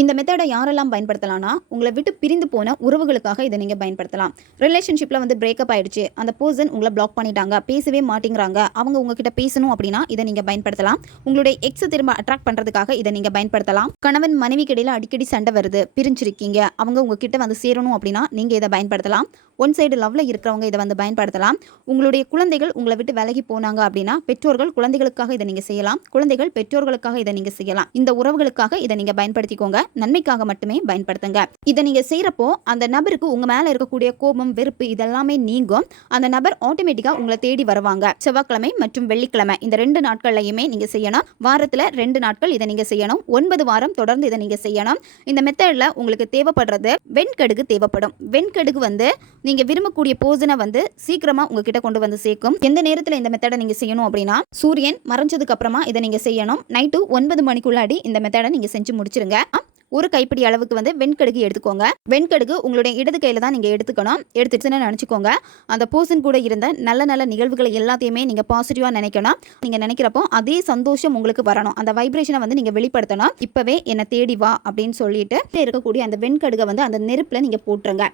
இந்த மெத்தடை யாரெல்லாம் பயன்படுத்தலாம்னா, உங்களை விட்டு பிரிந்து போன உறவுகளுக்காக இதை நீங்கள் பயன்படுத்தலாம். ரிலேஷன்ஷிப்பில் வந்து பிரேக்கப் ஆயிடுச்சு, அந்த பர்சன் உங்களை பிளாக் பண்ணிட்டாங்க, பேசவே மாட்டேங்கிறாங்க, அவங்க உங்ககிட்ட பேசணும் அப்படின்னா இதை நீங்கள் பயன்படுத்தலாம். உங்களுடைய எக்ஸை திரும்ப அட்ராக்ட் பண்ணுறதுக்காக இதை நீங்கள் பயன்படுத்தலாம். கணவன் மனைவிக்கு இடையில அடிக்கடி சண்டை வருது, பிரிஞ்சிருக்கீங்க, அவங்க உங்ககிட்ட வந்து சேரணும் அப்படின்னா நீங்கள் இதை பயன்படுத்தலாம். ஒன் சைடு லவ்ல இருக்கிறவங்க இதை வந்து பயன்படுத்தலாம். உங்களுடைய குழந்தைகள் உங்களை விட்டு விலகி போனாங்க அப்படின்னா பெற்றோர்கள் குழந்தைகளுக்காக இதை நீங்கள் செய்யலாம். குழந்தைகள் பெற்றோர்களுக்காக இதை நீங்கள் செய்யலாம். இந்த உறவுகளுக்காக இதை நீங்கள் பயன்படுத்திக்கோங்க. நன்மைக்காக மட்டுமே பயன்படுத்துங்க. இதை நீங்க செய்யறப்போ அந்த நபருக்கு உங்க மேல இருக்கக்கூடிய கோபம், வெறுப்பு இதெல்லாமே நீங்கும். அந்த நபர் ஆட்டோமேட்டிக்கா உங்களை தேடி வருவாங்க. செவ்வாய்க்கிழமை மற்றும் வெள்ளிக்கிழமை இந்த 2 நாட்கள்லையுமே நீங்க செய்யணும். வாரத்துல 2 நாட்கள் இதை நீங்க செய்யணும். 9 வாரம் தொடர்ந்து இதை நீங்க செய்யணும். இந்த மெத்தட்ல உங்களுக்கு தேவைப்படுறது வெண்கடுகு தேவைப்படும். வெண்கடுகு வந்து நீங்க விரும்பக்கூடிய போசனை வந்து சீக்கிரமா உங்ககிட்ட கொண்டு வந்து சேர்க்கும். எந்த நேரத்துல இந்த மெத்தடை நீங்க செய்யணும் அப்படின்னா, சூரியன் மறைஞ்சதுக்கு அப்புறமா இதை நீங்க செய்யணும். நைட்டு 9 மணிக்குள்ளாடி இந்த மெத்தடை நீங்க செஞ்சு முடிச்சிருங்க. ஒரு கைப்பிடி அளவுக்கு வந்து வெண்கடுகு எடுத்துக்கோங்க. வெண்கடுகு உங்களுடைய இடது கையில தான் நீங்க எடுத்துக்கணும். எடுத்துச்சுன்னு நினைச்சுக்கோங்க. அந்த பர்சன் கூட இருந்த நல்ல நல்ல நிகழ்வுகளை எல்லாத்தையுமே நீங்க பாசிட்டிவா நினைக்கணும். நீங்க நினைக்கிறப்போ அதே சந்தோஷம் உங்களுக்கு வரணும். அந்த வைப்ரேஷனை வந்து நீங்க வெளிப்படுத்தணும். இப்பவே என்னை தேடி வா அப்படின்னு சொல்லிட்டு இருக்கக்கூடிய அந்த வெண்கடுகை வந்து அந்த நெருப்புல நீங்க போட்டுருங்க.